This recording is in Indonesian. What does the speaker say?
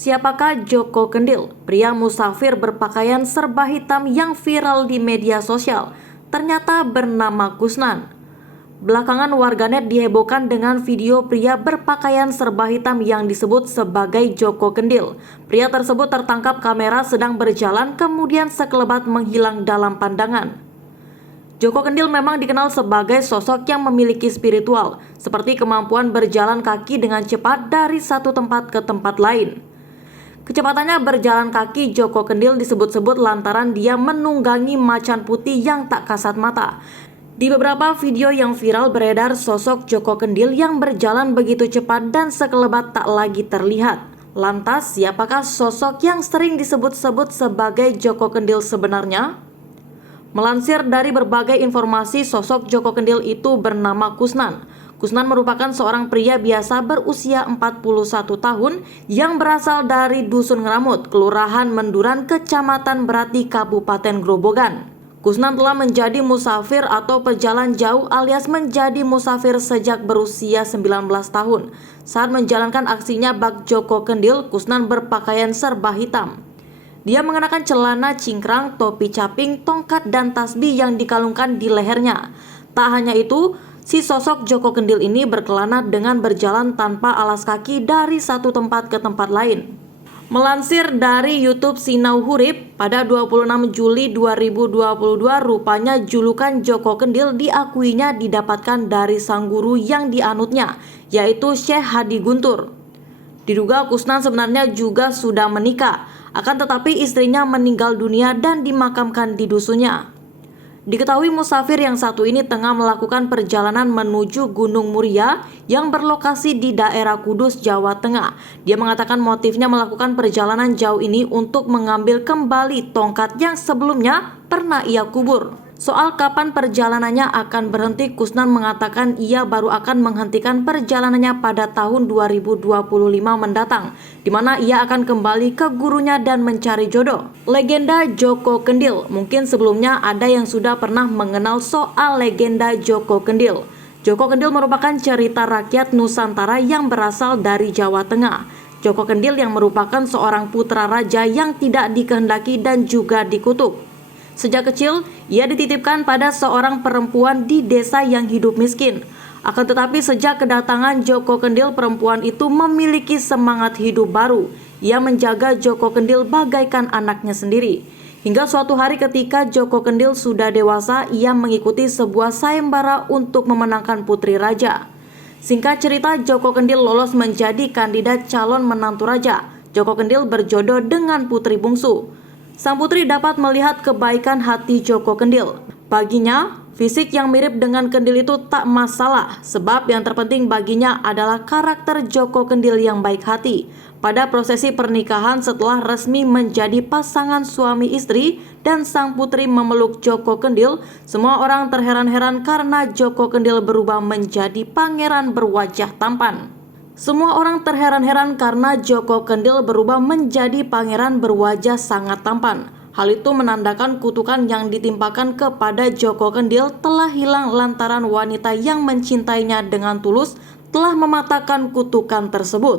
Siapakah Joko Kendil? Pria musafir berpakaian serba hitam yang viral di media sosial ternyata bernama Kusnan. Belakangan warganet dihebohkan dengan video pria berpakaian serba hitam yang disebut sebagai Joko Kendil. Pria tersebut tertangkap kamera sedang berjalan kemudian sekelebat menghilang dalam pandangan. Joko Kendil memang dikenal sebagai sosok yang memiliki spiritual, seperti kemampuan berjalan kaki dengan cepat dari satu tempat ke tempat lain. Kecepatannya berjalan kaki Joko Kendil disebut-sebut lantaran dia menunggangi macan putih yang tak kasat mata. Di beberapa video yang viral beredar sosok Joko Kendil yang berjalan begitu cepat dan sekelebat tak lagi terlihat. Lantas, siapakah sosok yang sering disebut-sebut sebagai Joko Kendil sebenarnya? Melansir dari berbagai informasi, sosok Joko Kendil itu bernama Kusnan. Kusnan merupakan seorang pria biasa berusia 41 tahun yang berasal dari Dusun Ngeramut, Kelurahan Menduran, Kecamatan Berati, Kabupaten Grobogan. Kusnan telah menjadi musafir atau pejalan jauh alias menjadi musafir sejak berusia 19 tahun. Saat menjalankan aksinya bak Joko Kendil, Kusnan berpakaian serba hitam. Dia mengenakan celana cingkrang, topi caping, tongkat, dan tasbih yang dikalungkan di lehernya. Tak hanya itu, si sosok Joko Kendil ini berkelana dengan berjalan tanpa alas kaki dari satu tempat ke tempat lain. Melansir dari YouTube Sinau Hurip, pada 26 Juli 2022 rupanya julukan Joko Kendil diakuinya didapatkan dari sang guru yang dianutnya, yaitu Syekh Hadi Guntur. Diduga Kusnan sebenarnya juga sudah menikah, akan tetapi istrinya meninggal dunia dan dimakamkan di dusunnya. Diketahui musafir yang satu ini tengah melakukan perjalanan menuju Gunung Muria yang berlokasi di daerah Kudus, Jawa Tengah. Dia mengatakan motifnya melakukan perjalanan jauh ini untuk mengambil kembali tongkat yang sebelumnya pernah ia kubur. Soal kapan perjalanannya akan berhenti, Kusnan mengatakan ia baru akan menghentikan perjalanannya pada tahun 2025 mendatang, di mana ia akan kembali ke gurunya dan mencari jodoh. Legenda Joko Kendil, mungkin sebelumnya ada yang sudah pernah mengenal soal legenda Joko Kendil. Joko Kendil merupakan cerita rakyat Nusantara yang berasal dari Jawa Tengah. Joko Kendil yang merupakan seorang putra raja yang tidak dikehendaki dan juga dikutuk. Sejak kecil, ia dititipkan pada seorang perempuan di desa yang hidup miskin. Akan tetapi sejak kedatangan Joko Kendil, perempuan itu memiliki semangat hidup baru. Ia menjaga Joko Kendil bagaikan anaknya sendiri. Hingga suatu hari ketika Joko Kendil sudah dewasa, ia mengikuti sebuah sayembara untuk memenangkan putri raja. Singkat cerita, Joko Kendil lolos menjadi kandidat calon menantu raja. Joko Kendil berjodoh dengan putri bungsu. Sang putri dapat melihat kebaikan hati Joko Kendil. Baginya, fisik yang mirip dengan Kendil itu tak masalah, sebab yang terpenting baginya adalah karakter Joko Kendil yang baik hati. Pada prosesi pernikahan setelah resmi menjadi pasangan suami istri dan sang putri memeluk Joko Kendil, semua orang terheran-heran karena Joko Kendil berubah menjadi pangeran berwajah tampan. Semua orang terheran-heran karena Joko Kendil berubah menjadi pangeran berwajah sangat tampan. Hal itu menandakan kutukan yang ditimpakan kepada Joko Kendil telah hilang lantaran wanita yang mencintainya dengan tulus telah mematahkan kutukan tersebut.